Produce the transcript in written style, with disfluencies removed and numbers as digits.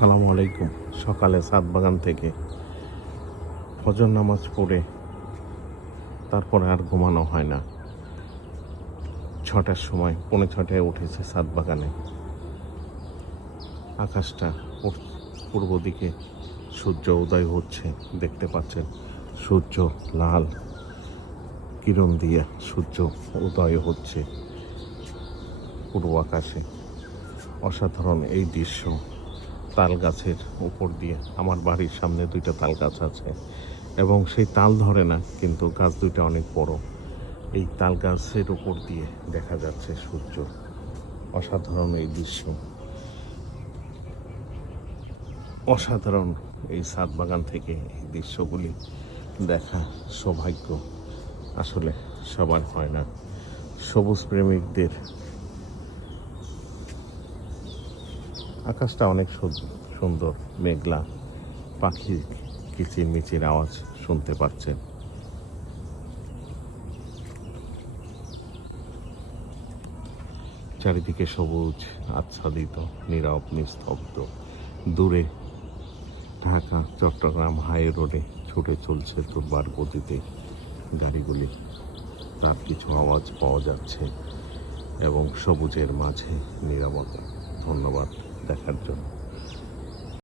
আসসালামু আলাইকুম। সকালে ছাদ বাগান থেকে ফজর নামাজ পড়ে তারপরে আর ঘুমানো হয় না। 6টার সময় 6:45 উঠেছে ছাদ বাগানে। আকাশটা পূর্ব দিকে সূর্য উদয় হচ্ছে, দেখতে পাচ্ছেন। সূর্য লাল কিরণ দিয়ে সূর্য উদয় হচ্ছে পূর্ব আকাশে। অসাধারণ এই দৃশ্য। তাল গাছের উপর দিয়ে, আমার বাড়ির সামনে 2টা তাল গাছ আছে এবং সেই তাল ধরে না, কিন্তু গাছ 2টা অনেক বড়। এই তাল গাছের উপর দিয়ে দেখা যাচ্ছে সূর্য। অসাধারণ এই দৃশ্য, অসাধারণ। এই ছাদ বাগান থেকে এই দৃশ্যগুলি দেখা সৌভাগ্য আসলে সবার হয় না। সবুজ প্রেমিকদের। আকাশটা অনেক সুন্দর, মেঘলা, পাখি কিচিরমিচির আওয়াজ শুনতে পাচ্ছেন। চারিদিকে সবুজ আচ্ছাদিত, নীরব, নিস্তব্ধ। দূরে ঢাকা চট্টগ্রাম হাই রোডে ছুটে চলছে দুর্বার গতিতে গাড়িগুলি, তার কিছু আওয়াজ পাওয়া যাচ্ছে এবং সবুজের মাঝে নীরবতা। ধন্যবাদ দেখার জন্য।